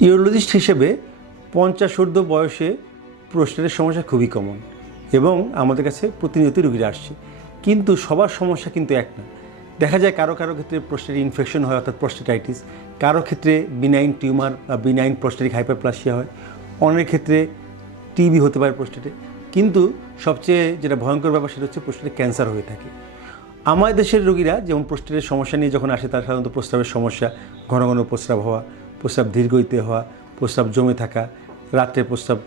Urologist হিসেবে 50 ঊর্ধ্ব বয়সে প্রোস্টেটের সমস্যা খুবই কমন এবং আমাদের কাছে প্রতিনিয়ত রোগীরা আসছে, কিন্তু সবার সমস্যা কিন্তু এক না। দেখা যায় কারো কারো ক্ষেত্রে প্রোস্টেট ইনফেকশন হয়, অর্থাৎ প্রোস্টেটাইটিস, কারো ক্ষেত্রে বিনাইন টিউমার বা বিনাইন প্রোস্টেটিক হাইপারপ্লাসিয়া হয়, অনেকের ক্ষেত্রে টিবি হতে পারে প্রোস্টেটে, কিন্তু সবচেয়ে যেটা ভয়ঙ্কর ব্যাপার সেটা হচ্ছে প্রোস্টেটে ক্যান্সার হয়ে থাকে। আমার দেশের রোগীরা যেমন প্রোস্টেটের সমস্যা নিয়ে যখন আসে, তার সাধারণত প্রস্রাবের সমস্যা, ঘন ঘন প্রস্রাব হওয়া, প্রস্রাব দীর্ঘইতে হওয়া, প্রস্রাব জমে থাকা, রাত্রে প্রস্রাব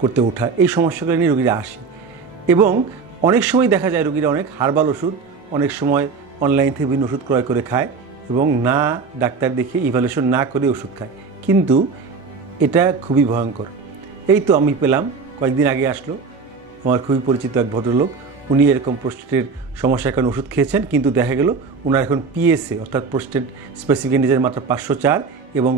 করতে ওঠা, এই সমস্যাগুলো নিয়ে রোগীরা আসে। এবং অনেক সময় দেখা যায় রোগীরা অনেক হার্বাল ওষুধ, অনেক সময় অনলাইন থেকে বিভিন্ন ওষুধ ক্রয় করে খায় এবং না ডাক্তার দেখে ইভ্যালুয়েশন না করে ওষুধ খায়, কিন্তু এটা খুবই ভয়ঙ্কর। এই তো আমি পেলাম, কয়েকদিন আগে আসলো আমার খুবই পরিচিত এক ভদ্রলোক, উনি এরকম প্রোস্টেটের সমস্যার কারণে ওষুধ খেয়েছেন, কিন্তু দেখা গেল ওনার এখন পিএসএ অর্থাৎ প্রোস্টেট স্পেসিফিক অ্যান্টিজেনের মাত্রা 504 এবং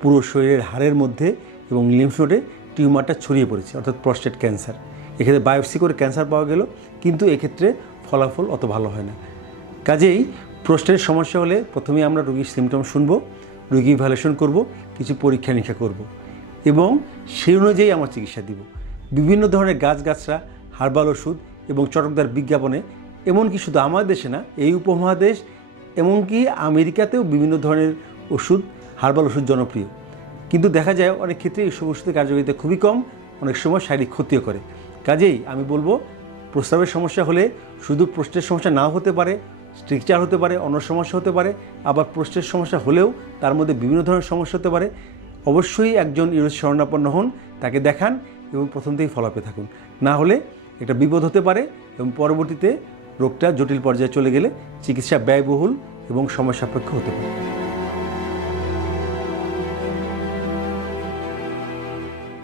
পুরো শরীরের হাড়ের মধ্যে এবং লিম্ফ নোডে টিউমারটা ছড়িয়ে পড়েছে, অর্থাৎ প্রোস্টেট ক্যান্সার। এক্ষেত্রে বায়োপসি করে ক্যান্সার পাওয়া গেল, কিন্তু এক্ষেত্রে ফলাফল অত ভালো হয় না। কাজেই প্রোস্টেটের সমস্যা হলে প্রথমে আমরা রোগীর সিমটম শুনব, রোগী ইভ্যালুয়েশন করব, কিছু পরীক্ষা নিরীক্ষা করব এবং সেই অনুযায়ী আমরা চিকিৎসা দিব। বিভিন্ন ধরনের গাছগাছরা, হার্বাল ওষুধ এবং চটকদার বিজ্ঞাপনে, এমনকি শুধু আমাদের দেশে না, এই উপমহাদেশ এমনকি আমেরিকাতেও বিভিন্ন ধরনের ওষুধ, হার্বাল ওষুধ জনপ্রিয়, কিন্তু দেখা যায় অনেক ক্ষেত্রে এই সব ওষুধের কার্যকারিতা খুবই কম, অনেক সময় শারীরিক ক্ষতিও করে। কাজেই আমি বলবো, প্রস্রাবের সমস্যা হলে শুধু প্রোস্টেটের সমস্যা নাও হতে পারে, স্ট্রিকচার হতে পারে, অন্য সমস্যা হতে পারে, আবার প্রোস্টেটের সমস্যা হলেও তার মধ্যে বিভিন্ন ধরনের সমস্যা হতে পারে। অবশ্যই একজন ইউরোলজিস্ট শরণাপন্ন হন, তাকে দেখান এবং প্রথম থেকেই ফলো আপে থাকুন, না হলে একটা বিপদ হতে পারে এবং পরবর্তীতে রোগটা জটিল পর্যায়ে চলে গেলে চিকিৎসা ব্যয়বহুল এবং সময় সাপেক্ষ হতে পারে।